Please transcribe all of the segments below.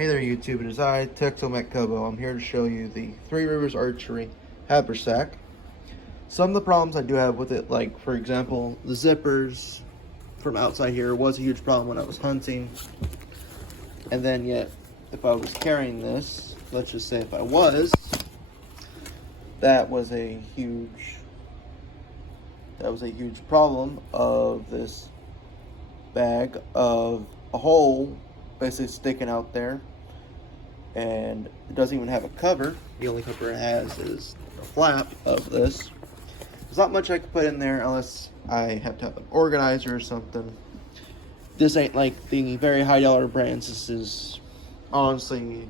Hey there YouTube, it is I, Texomac I'm here to show you the 3riversarchery haversack. Some of the problems I do have with it, like for example, the zippers from outside here was a huge problem when I was hunting. And then yet, if I was carrying this, let's just say if I was, that was a huge problem of this bag of a hole basically sticking out there, and it doesn't even have a cover. The only cover it has is a flap of this. There's not much I could put in there unless I have to have an organizer or something. This ain't like the very high dollar brands. This is honestly,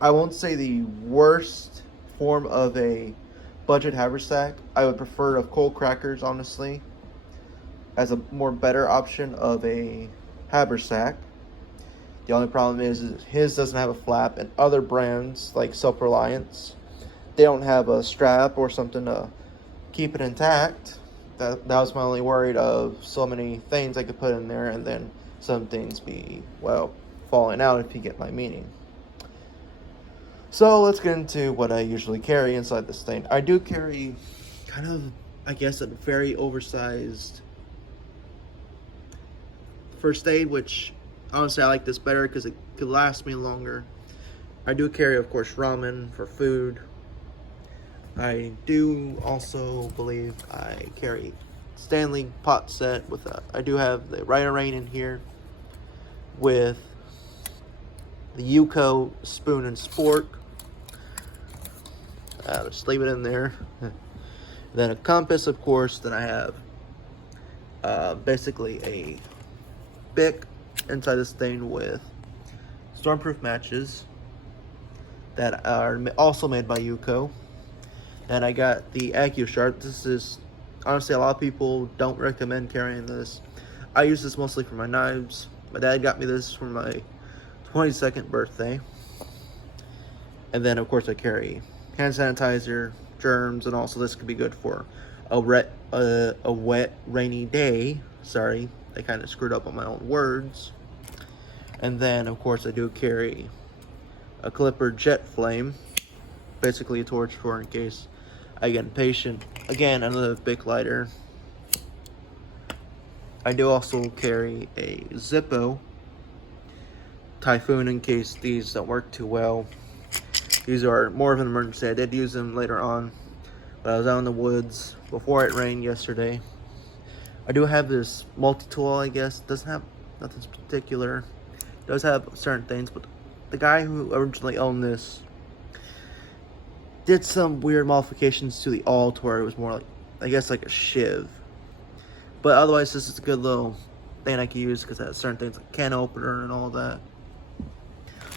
I won't say the worst form of a budget haversack. I would prefer of coal crackers, honestly, as a more better option of a haversack. The only problem is his doesn't have a flap, and other brands like Self-Reliance, they don't have a strap or something to keep it intact. That was my only worry of so many things I could put in there, and then some things be, well, falling out, if you get my meaning. So let's get into what I usually carry inside this thing. I do carry kind of, I guess, a very oversized first aid, which honestly I like this better because it could last me longer. I do carry, of course, ramen for food. I do also believe I carry Stanley pot set with I do have the Rite of Rain in here with the Yuko spoon and spork. Just leave it in there. Then a compass, of course. Then I have basically a Bic inside this thing with stormproof matches that are also made by Yuko. And I got the AccuSharp. This is, honestly, a lot of people don't recommend carrying this. I use this mostly for my knives. My dad got me this for my 22nd birthday. And then, of course, I carry hand sanitizer, germs, and also this could be good for a wet, rainy day. Sorry, I kind of screwed up on my own words. And then, of course, I do carry a Clipper jet flame, basically a torch for in case I get impatient. Again, another Bic lighter. I do also carry a Zippo Typhoon in case these don't work too well. These are more of an emergency. I did use them later on, but I was out in the woods before it rained yesterday. I do have this multi-tool, I guess. Doesn't have nothing particular. Does have certain things, but the guy who originally owned this did some weird modifications to the awl to where it was more like, I guess, like a shiv. But otherwise, this is a good little thing I can use because it has certain things like can opener and all that.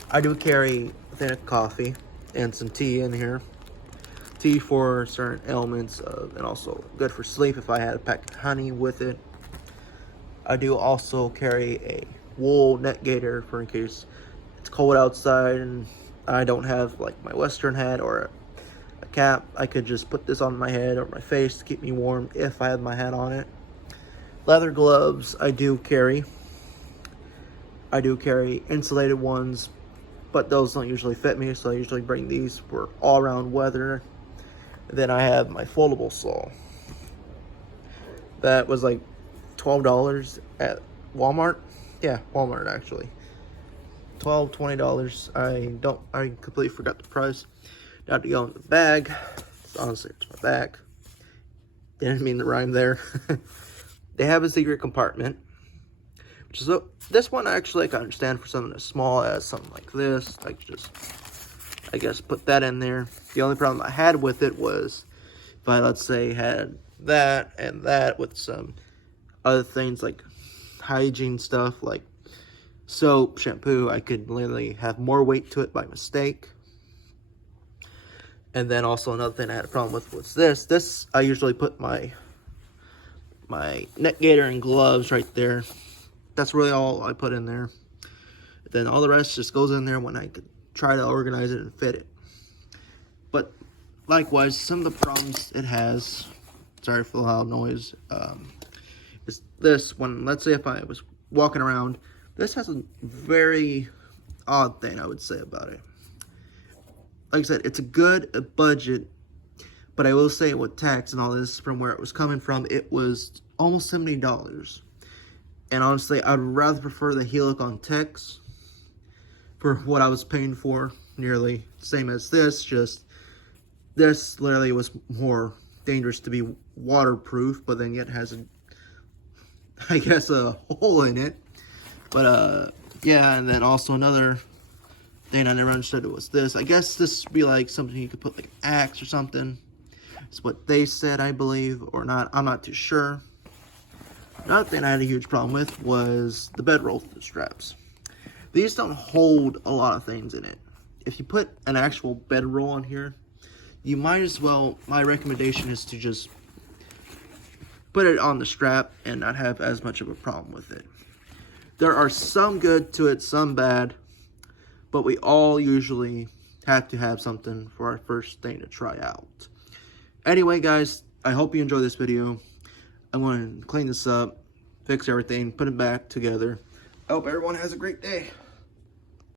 I do carry a thing of coffee and some tea in here. Tea for certain ailments, and also good for sleep if I had a pack of honey with it. I do also carry a wool neck gaiter for in case it's cold outside and I don't have like my Western hat or a cap. I could just put this on my head or my face to keep me warm if I had my hat on it. Leather gloves I do carry. I do carry insulated ones, but those don't usually fit me, so I usually bring these for all-around weather. Then I have my foldable saw. That was like $12 at Walmart. Yeah, Walmart actually. $20. I completely forgot the price. Now to go in the bag. Honestly, it's my bag. Didn't mean to rhyme there. They have a secret compartment, which is this one actually I can understand for something as small as something like this. I could just, I guess, put that in there. The only problem I had with it was if I, let's say, had that and that with some other things like hygiene stuff like soap, shampoo, I could literally have more weight to it by mistake. And then also another thing I had a problem with was this. This I usually put my neck gaiter and gloves right there. That's really all I put in there. Then all the rest just goes in there when I could try to organize it and fit it. But likewise, some of the problems it has, sorry for the loud noise, is this. When, let's say if I was walking around, this has a very odd thing I would say about it. Like I said, it's a good budget, but I will say with tax and all this, from where it was coming from, it was almost $70. And honestly, I'd rather prefer the Helicon Tex for what I was paying for, nearly same as this, just this literally was more dangerous to be waterproof, but then yet has a, I guess, a hole in it. But yeah, and then also another thing I never understood was this. I guess this would be like something you could put like an axe or something. It's what they said, I believe, or not. I'm not too sure. Another thing I had a huge problem with was the bedroll straps. These don't hold a lot of things in it. If you put an actual bedroll on here, you might as well, my recommendation is to just put it on the strap and not have as much of a problem with it. There are some good to it, some bad, but we all usually have to have something for our first thing to try out. Anyway, guys, I hope you enjoyed this video. I want to clean this up, fix everything, put it back together. I hope everyone has a great day.